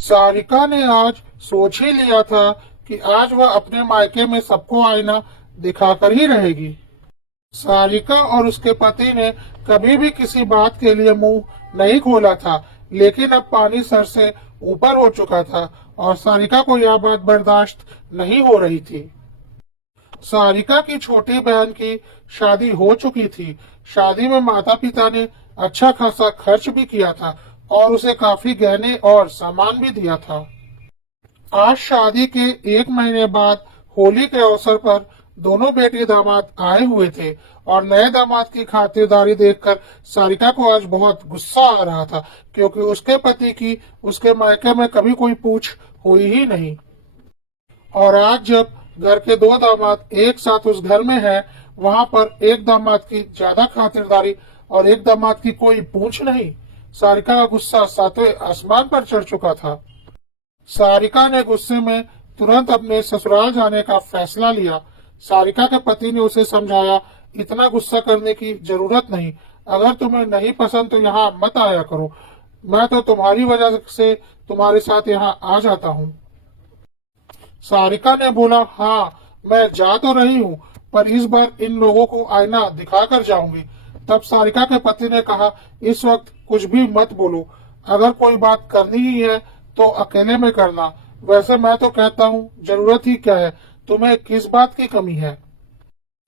सारिका ने आज सोच ही लिया था कि आज वह अपने मायके में सबको आईना दिखाकर ही रहेगी। सारिका और उसके पति ने कभी भी किसी बात के लिए मुंह नहीं खोला था, लेकिन अब पानी सर से ऊपर हो चुका था और सारिका को यह बात बर्दाश्त नहीं हो रही थी। सारिका की छोटी बहन की शादी हो चुकी थी। शादी में माता पिता ने अच्छा खासा खर्च भी किया था और उसे काफी गहने और सामान भी दिया था। आज शादी के 1 महीने बाद होली के अवसर पर दोनों बेटे दामाद आए हुए थे और नए दामाद की खातिरदारी देखकर सारिका को आज बहुत गुस्सा आ रहा था, क्योंकि उसके पति की उसके मायके में कभी कोई पूछ हुई ही नहीं। और आज जब घर के 2 दामाद एक साथ उस घर में हैं, वहां पर एक दामाद की ज्यादा खातिरदारी और एक दामाद की कोई पूछ नहीं। सारिका का गुस्सा 7वें आसमान पर चढ़ चुका था। सारिका ने गुस्से में तुरंत अपने ससुराल जाने का फैसला लिया। सारिका के पति ने उसे समझाया, इतना गुस्सा करने की जरूरत नहीं। अगर तुम्हें नहीं पसंद तो यहाँ मत आया करो। मैं तो तुम्हारी वजह से तुम्हारे साथ यहाँ आ जाता हूँ। सारिका ने बोला, हाँ मैं जा तो रही हूँ, पर इस बार इन लोगों को आईना दिखाकर जाऊंगी। तब सारिका के पति ने कहा, इस वक्त कुछ भी मत बोलो। अगर कोई बात करनी ही है तो अकेले में करना। वैसे मैं तो कहता हूँ, जरूरत ही क्या है, तुम्हें किस बात की कमी है।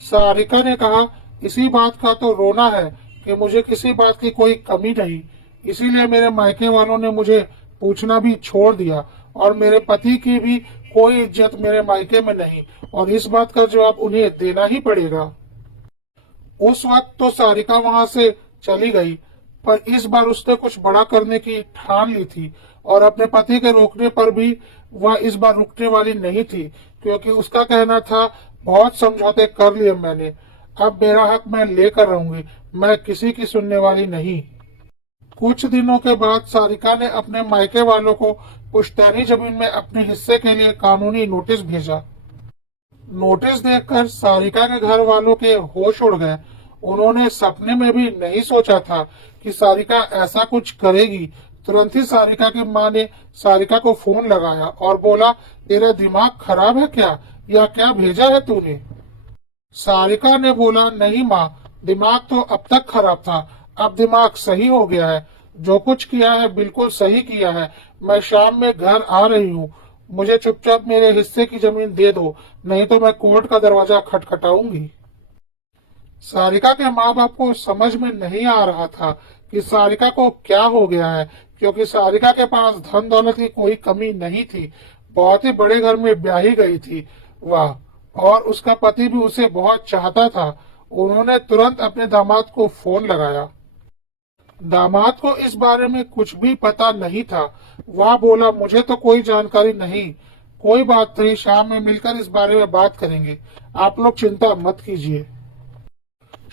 सारिका ने कहा, इसी बात का तो रोना है कि मुझे किसी बात की कोई कमी नहीं। इसीलिए मेरे मायके वालों ने मुझे पूछना भी छोड़ दिया और मेरे पति की भी कोई इज्जत मेरे मायके में नहीं, और इस बात का जवाब उन्हें देना ही पड़ेगा। उस वक्त तो सारिका वहां से चली गई, पर इस बार उसने कुछ बड़ा करने की ठान ली थी और अपने पति के रोकने पर भी वह इस बार रुकने वाली नहीं थी, क्योंकि उसका कहना था, बहुत समझौते कर लिए मैंने, अब मेरा हक मैं लेकर रहूंगी, मैं किसी की सुनने वाली नहीं। कुछ दिनों के बाद सारिका ने अपने मायके वालों को पुश्तैनी जमीन में अपने हिस्से के लिए कानूनी नोटिस भेजा। नोटिस देखकर सारिका के घर वालों के होश उड़ गए। उन्होंने सपने में भी नहीं सोचा था कि सारिका ऐसा कुछ करेगी। तुरंत ही सारिका की माँ ने सारिका को फोन लगाया और बोला, तेरा दिमाग खराब है क्या, या क्या भेजा है तूने। सारिका ने बोला, नहीं माँ, दिमाग तो अब तक खराब था, अब दिमाग सही हो गया है। जो कुछ किया है बिल्कुल सही किया है। मैं शाम में घर आ रही हूँ, मुझे चुपचाप मेरे हिस्से की जमीन दे दो, नहीं तो मैं कोर्ट का दरवाजा खटखटाऊंगी। सारिका के माँ बाप को समझ में नहीं आ रहा था कि सारिका को क्या हो गया है, क्योंकि सारिका के पास धन दौलत की कोई कमी नहीं थी। बहुत ही बड़े घर में ब्याही गई थी वह, और उसका पति भी उसे बहुत चाहता था। उन्होंने तुरंत अपने दामाद को फोन लगाया। दामाद को इस बारे में कुछ भी पता नहीं था। वह बोला, मुझे तो कोई जानकारी नहीं। कोई बात नहीं, शाम में मिलकर इस बारे में बात करेंगे, आप लोग चिंता मत कीजिए।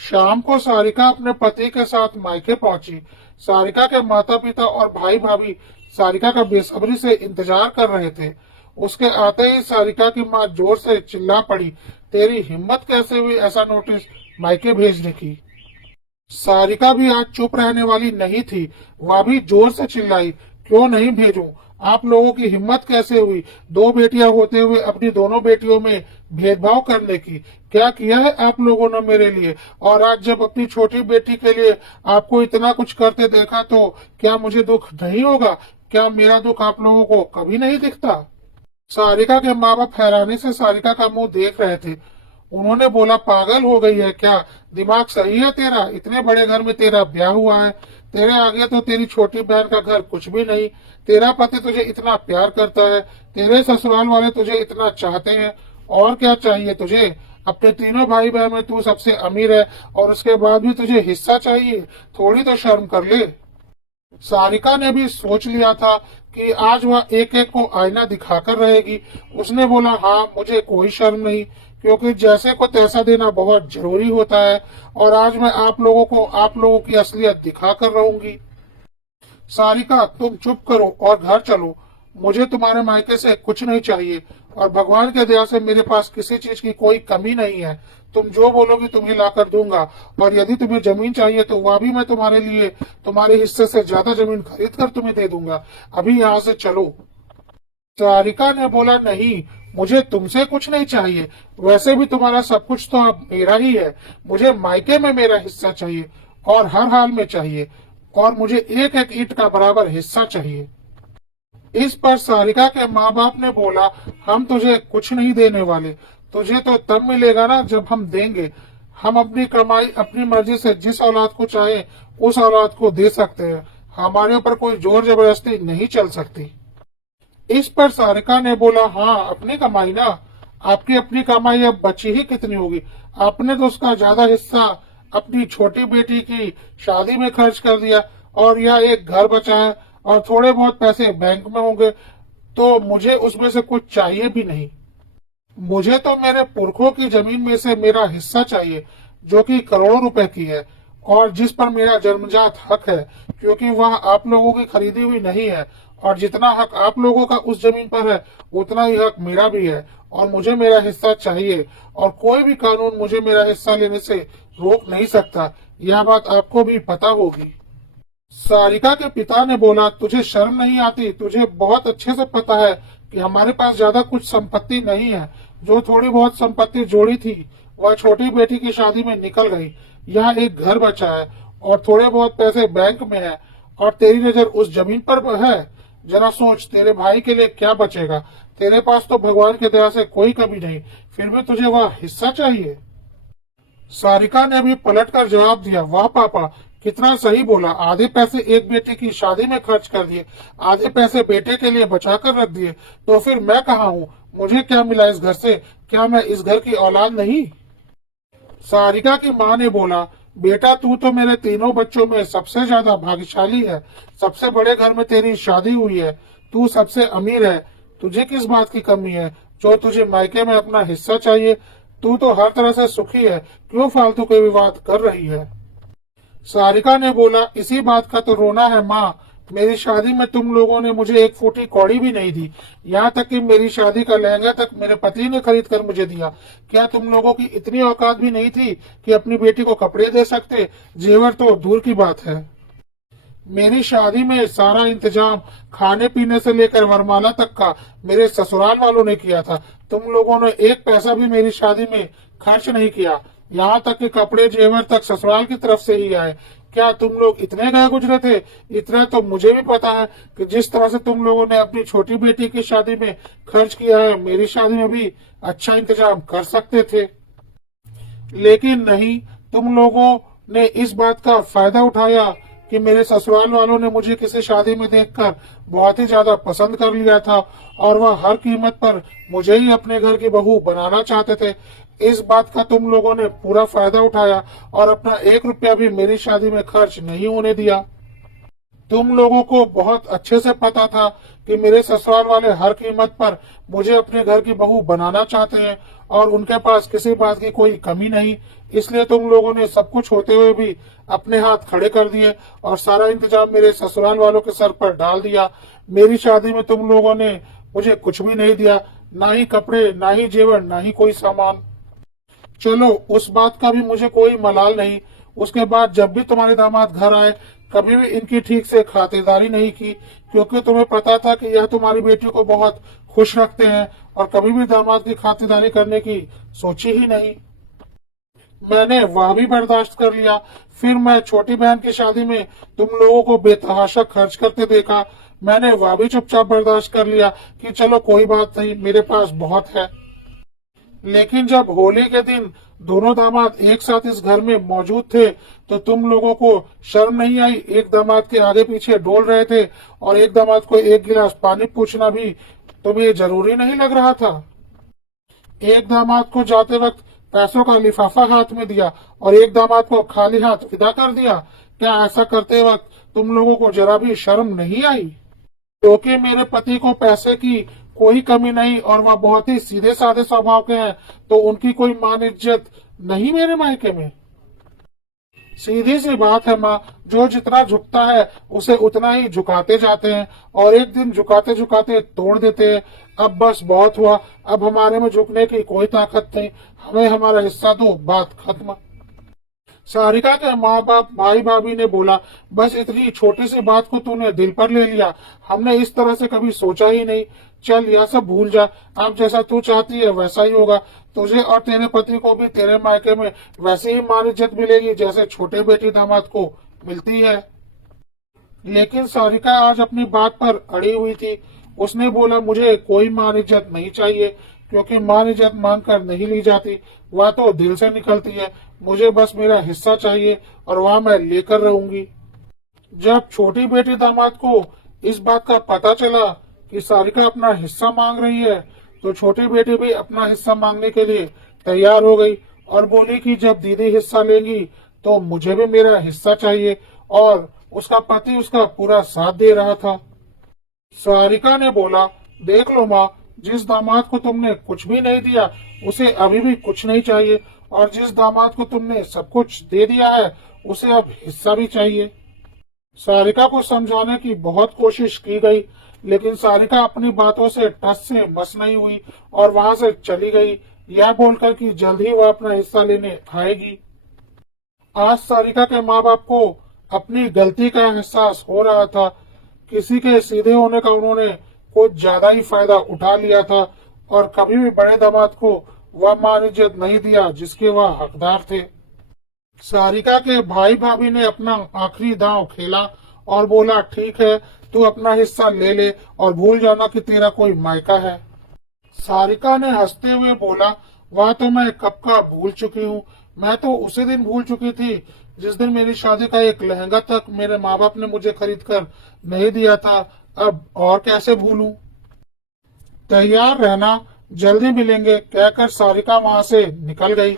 शाम को सारिका अपने पति के साथ मायके पहुंची। सारिका के माता पिता और भाई भाभी सारिका का बेसब्री से इंतजार कर रहे थे। उसके आते ही सारिका की माँ जोर से चिल्ला पड़ी, तेरी हिम्मत कैसे हुई ऐसा नोटिस मायके भेजने की। सारिका भी आज चुप रहने वाली नहीं थी, वह भी जोर से चिल्लाई, क्यों नहीं भेजूं, आप लोगों की हिम्मत कैसे हुई 2 बेटियां होते हुए अपनी दोनों बेटियों में भेदभाव करने की। क्या किया है आप लोगों ने मेरे लिए, और आज जब अपनी छोटी बेटी के लिए आपको इतना कुछ करते देखा तो क्या मुझे दुख नहीं होगा। क्या मेरा दुख आप लोगों को कभी नहीं दिखता। सारिका के माँ बाप हैरानी से सारिका का मुंह देख रहे थे। उन्होंने बोला, पागल हो गई है क्या, दिमाग सही है तेरा, इतने बड़े घर में तेरा ब्याह हुआ है, तेरे आगे तो तेरी छोटी बहन का घर कुछ भी नहीं। तेरा पति तुझे इतना प्यार करता है, तेरे ससुराल वाले तुझे इतना चाहते हैं, और क्या चाहिए तुझे। अपने तीनों भाई बहन में तू सबसे अमीर है और उसके बाद भी तुझे हिस्सा चाहिए, थोड़ी तो शर्म कर ले। सारिका ने भी सोच लिया था कि आज वह एक एक को आईना दिखाकर रहेगी। उसने बोला, हाँ मुझे कोई शर्म नहीं, क्योंकि जैसे को तैसा देना बहुत जरूरी होता है, और आज मैं आप लोगों को आप लोगों की असलियत दिखाकर रहूंगी। सारिका, तुम चुप करो और घर चलो, मुझे तुम्हारे मायके से कुछ नहीं चाहिए, और भगवान के दया से मेरे पास किसी चीज की कोई कमी नहीं है। तुम जो बोलोगी तुम्हें लाकर दूंगा, और यदि तुम्हें जमीन चाहिए तो वह भी मैं तुम्हारे लिए तुम्हारे हिस्से से ज्यादा जमीन खरीद कर तुम्हें दे दूंगा। अभी यहाँ से चलो। सारिका ने बोला, नहीं, मुझे तुमसे कुछ नहीं चाहिए। वैसे भी तुम्हारा सब कुछ तो अब मेरा ही है। मुझे मायके में मेरा हिस्सा चाहिए और हर हाल में चाहिए, और मुझे एक एक ईंट का बराबर हिस्सा चाहिए। इस पर सारिका के माँ बाप ने बोला, हम तुझे कुछ नहीं देने वाले। तुझे तो तब मिलेगा ना जब हम देंगे। हम अपनी कमाई अपनी मर्जी से जिस औलाद को चाहे उस औलाद को दे सकते हैं। हमारे ऊपर कोई जोर जबरदस्ती नहीं चल सकती। इस पर सारिका ने बोला, हाँ, अपनी कमाई ना। आपकी अपनी कमाई अब बची ही कितनी होगी। आपने तो उसका ज्यादा हिस्सा अपनी छोटी बेटी की शादी में खर्च कर दिया, और यह एक घर बचा है और थोड़े बहुत पैसे बैंक में होंगे, तो मुझे उसमें से कुछ चाहिए भी नहीं। मुझे तो मेरे पुरखों की जमीन में से मेरा हिस्सा चाहिए, जो कि करोड़ों रुपए की है, और जिस पर मेरा जन्मजात हक है, क्योंकि वह आप लोगों की खरीदी हुई नहीं है। और जितना हक आप लोगों का उस जमीन पर है, उतना ही हक मेरा भी है, और मुझे मेरा हिस्सा चाहिए, और कोई भी कानून मुझे मेरा हिस्सा लेने से रोक नहीं सकता। यह बात आपको भी पता होगी। सारिका के पिता ने बोला, तुझे शर्म नहीं आती? तुझे बहुत अच्छे से पता है कि हमारे पास ज्यादा कुछ संपत्ति नहीं है। जो थोड़ी बहुत संपत्ति जोड़ी थी वह छोटी बेटी की शादी में निकल गई। यहाँ एक घर बचा है और थोड़े बहुत पैसे बैंक में है, और तेरी नजर उस जमीन पर है। जरा सोच, तेरे भाई के लिए क्या बचेगा? तेरे पास तो भगवान की दया से कोई कमी नहीं, फिर भी तुझे वह हिस्सा चाहिए। सारिका ने भी पलटकर जवाब दिया, वाह पापा, कितना सही बोला। आधे पैसे एक बेटे की शादी में खर्च कर दिए, आधे पैसे बेटे के लिए बचा कर रख दिए, तो फिर मैं कहाँ हूँ? मुझे क्या मिला इस घर से? क्या मैं इस घर की औलाद नहीं? सारिका की माँ ने बोला, बेटा, तू तो मेरे तीनों बच्चों में सबसे ज्यादा भाग्यशाली है। सबसे बड़े घर में तेरी शादी हुई है, तू सबसे अमीर है। तुझे किस बात की कमी है जो तुझे मायके में अपना हिस्सा चाहिए? तू तो हर तरह से सुखी है, क्यों फालतू के विवाद कर रही है? सारिका ने बोला, इसी बात का तो रोना है माँ। मेरी शादी में तुम लोगों ने मुझे एक फूटी कौड़ी भी नहीं दी। यहाँ तक कि मेरी शादी का लहंगा तक मेरे पति ने खरीद कर मुझे दिया। क्या तुम लोगों की इतनी औकात भी नहीं थी कि अपनी बेटी को कपड़े दे सकते? जेवर तो दूर की बात है। मेरी शादी में सारा इंतजाम खाने पीने से लेकर वरमाला तक का मेरे ससुराल वालों ने किया था। तुम लोगों ने एक पैसा भी मेरी शादी में खर्च नहीं किया। यहाँ तक कि कपड़े जेवर तक ससुराल की तरफ से ही आए। क्या तुम लोग इतने गए गुजरे थे? इतना तो मुझे भी पता है कि जिस तरह से तुम लोगों ने अपनी छोटी बेटी की शादी में खर्च किया है, मेरी शादी में भी अच्छा इंतजाम कर सकते थे। लेकिन नहीं, तुम लोगों ने इस बात का फायदा उठाया कि मेरे ससुराल वालों ने मुझे किसी शादी में देखकर बहुत ही ज्यादा पसंद कर लिया था, और वह हर कीमत पर मुझे ही अपने घर की बहू बनाना चाहते थे। इस बात का तुम लोगों ने पूरा फायदा उठाया और अपना 1 रुपया भी मेरी शादी में खर्च नहीं होने दिया। तुम लोगों को बहुत अच्छे से पता था कि मेरे ससुराल वाले हर कीमत पर मुझे अपने घर की बहू बनाना चाहते हैं, और उनके पास किसी बात की कोई कमी नहीं। इसलिए तुम लोगों ने सब कुछ होते हुए भी अपने हाथ खड़े कर दिए और सारा इंतजाम मेरे ससुराल वालों के सर पर डाल दिया। मेरी शादी में तुम लोगों ने मुझे कुछ भी नहीं दिया, ना ही कपड़े, ना ही जेवर, ना ही कोई सामान। चलो, उस बात का भी मुझे कोई मलाल नहीं। उसके बाद जब भी तुम्हारे दामाद घर आए, कभी भी इनकी ठीक से खातिरदारी नहीं की, क्योंकि तुम्हें पता था कि यह तुम्हारी बेटी को बहुत खुश रखते हैं, और कभी भी दामाद की खातिरदारी करने की सोची ही नहीं। मैंने वह भी बर्दाश्त कर लिया। फिर मैं छोटी बहन की शादी में तुम लोगों को बेतहाशा खर्च करते देखा। मैंने वह भी चुपचाप बर्दाश्त कर लिया कि चलो कोई बात नहीं, मेरे पास बहुत है। लेकिन जब होली के दिन दोनों दामाद एक साथ इस घर में मौजूद थे, तो तुम लोगों को शर्म नहीं आई? एक दामाद के आगे पीछे डोल रहे थे, और एक दामाद को एक गिलास पानी पूछना भी तुम्हें जरूरी नहीं लग रहा था? एक दामाद को जाते वक्त पैसों का लिफाफा हाथ में दिया और एक दामाद को खाली हाथ विदा कर दिया। क्या ऐसा करते वक्त तुम लोगों को जरा भी शर्म नहीं आई? क्योंकि मेरे पति को पैसे की कोई कमी नहीं और वह बहुत ही सीधे साधे स्वभाव के हैं, तो उनकी कोई मान इज्जत नहीं मेरे मायके में। सीधी सी बात है माँ, जो जितना झुकता है उसे उतना ही झुकाते जाते हैं, और एक दिन झुकाते झुकाते तोड़ देते हैं। अब बस बहुत हुआ, अब हमारे में झुकने की कोई ताकत नहीं। हमें हमारा हिस्सा दो, बात खत्म। सारिका के माँ बाप भाई भाभी ने बोला, बस इतनी छोटी सी बात को तूने दिल पर ले लिया, हमने इस तरह से कभी सोचा ही नहीं। चल यह सब भूल जा, अब जैसा तू चाहती है वैसा ही होगा। तुझे और तेरे पति को भी तेरे मायके में वैसे ही मान इज्जत मिलेगी जैसे छोटे बेटी दामाद को मिलती है। लेकिन सारिका आज अपनी बात पर अड़ी हुई थी। उसने बोला, मुझे कोई मान इज्जत नहीं चाहिए, क्योंकि मान इज्जत मांग कर नहीं ली जाती, वह तो दिल से निकलती है। मुझे बस मेरा हिस्सा चाहिए और वह मैं लेकर रहूंगी। जब छोटी बेटी दामाद को इस बात का पता चला कि सारिका अपना हिस्सा मांग रही है, तो छोटी बेटी भी अपना हिस्सा मांगने के लिए तैयार हो गई और बोली कि जब दीदी हिस्सा लेंगी तो मुझे भी मेरा हिस्सा चाहिए। और उसका पति उसका पूरा साथ दे रहा था। सारिका ने बोला, देख लो माँ, जिस दामाद को तुमने कुछ भी नहीं दिया उसे अभी भी कुछ नहीं चाहिए, और जिस दामाद को तुमने सब कुछ दे दिया है उसे अब हिस्सा भी चाहिए। सारिका को समझाने की बहुत कोशिश की गई, लेकिन सारिका अपनी बातों से टस से मस नहीं हुई और वहां से चली गई, यह बोलकर कि जल्द ही वह अपना हिस्सा लेने आएगी। आज सारिका के माँ बाप को अपनी गलती का एहसास हो रहा था। किसी के सीधे होने का उन्होंने कुछ ज्यादा ही फायदा उठा लिया था और कभी भी बड़े दामाद को वह मान इज्जत नहीं दिया जिसके वह हकदार थे। सारिका के भाई भाभी ने अपना आखिरी दांव खेला और बोला, ठीक है, तू अपना हिस्सा ले ले और भूल जाना कि तेरा कोई मायका है। सारिका ने हंसते हुए बोला, वह तो मैं कब का भूल चुकी हूँ। मैं तो उसी दिन भूल चुकी थी जिस दिन मेरी शादी का एक लहंगा तक मेरे माँ बाप ने मुझे खरीद कर नहीं दिया था। अब और कैसे भूलूं। तैयार रहना, जल्दी मिलेंगे, कहकर सारिका वहां से निकल गई।